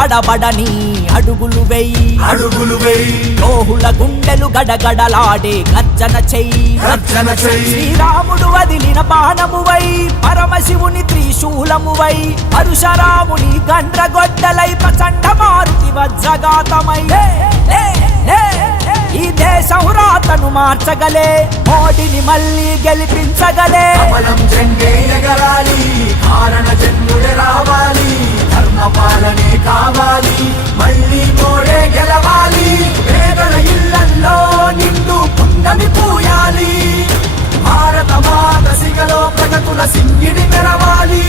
తడబడని అడుగులు వెయ్యి అడుగులు వేయి. లోహుల గుండెలు గడగడలాడే గర్జన చెయ్యి రచన చెయ్యి శ్రీరాముడు వదిలిన బాణమువై పరమశివుని త్రిశూలమువై పరుశరాముని గండ్రగొడ్డలై ప్రచండ మారుతి వజ్రగాతమై ఈ దేశం రాతను మార్చగలే మోడీని మళ్ళీ గెలిపించగలే. జెండే ఎగరాలి ప్రగతుల సింగిడి మెరవాలి.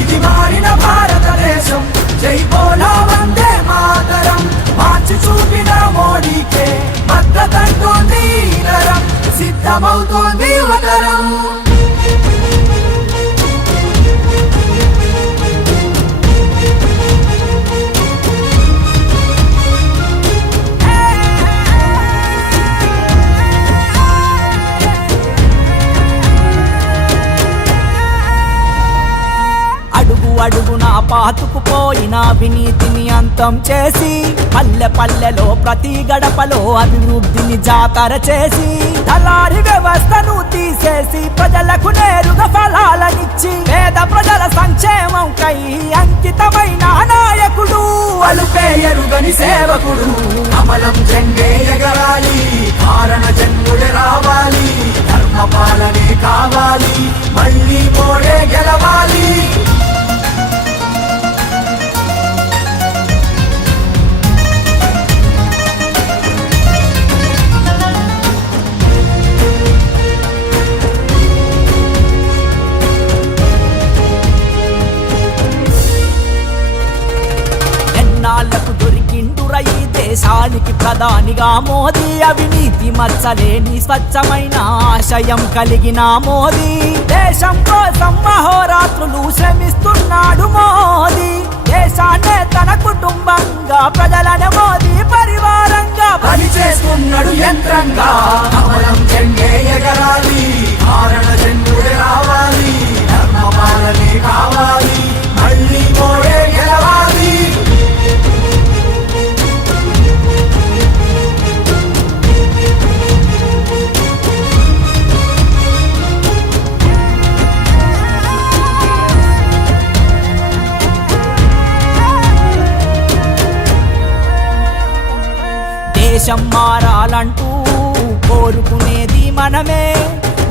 ఇది మారిన భారతదేశం. జై బోలా వందే మాతరం. మార్చి చూపిన మోడీకే మద్దతంటోంది ఈ తరం. సిద్ధమవుతోంది యువతరం అడుగున పాతుకుపోయిన అవినీతిని అంతం చేసి పల్లె పల్లెలో ప్రతి గడపలో అభివృద్ధిని జాతర చేసి దళారి వ్యవస్థను తీసేసి ప్రజలకు నేరుగా ఫలాలనిచ్చి పేద ప్రజల సంక్షేమం కై అంకితమైన నాయకుడు అలుపే ఎరుగని సేవకుడు. అమలం జెండే ఎగరాలి కారణ జన్ముడే రావాలి ధర్మ పాలనే కావాలి మళ్ళీ మోడే గెలవాలి. దేశానికి ప్రధానిగా మోదీ. అవినీతి మచ్చలేని స్వచ్ఛమైన ఆశయం కలిగిన మోదీ. దేశం కోసం మహోరాత్రులు శ్రమిస్తున్నాడు మోదీ. దేశాన్నే తన కుటుంబంగా ప్రజలను మోదీ పరివారంగా పని దేశం మారాలంటూ కోరుకునేది మనమే.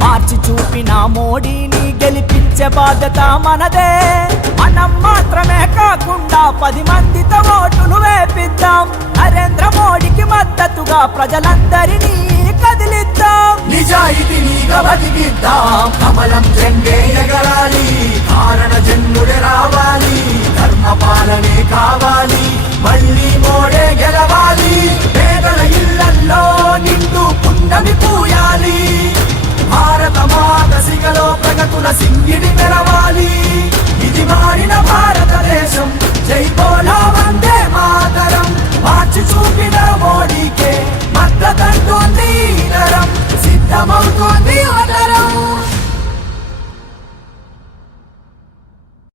మార్చి చూపిన మోడీని గెలిపించే బాధ్యత మనదే. మనం మాత్రమే కాకుండా పది మందితో ఓటులు వేపిద్దాం. నరేంద్ర మోడీకి మద్దతుగా ప్రజలందరినీ కదిలిద్దాం. నిజాయితీగా బతికిద్దాం కమలం జెండే ఎగరాలి. కారణ జన్ముడే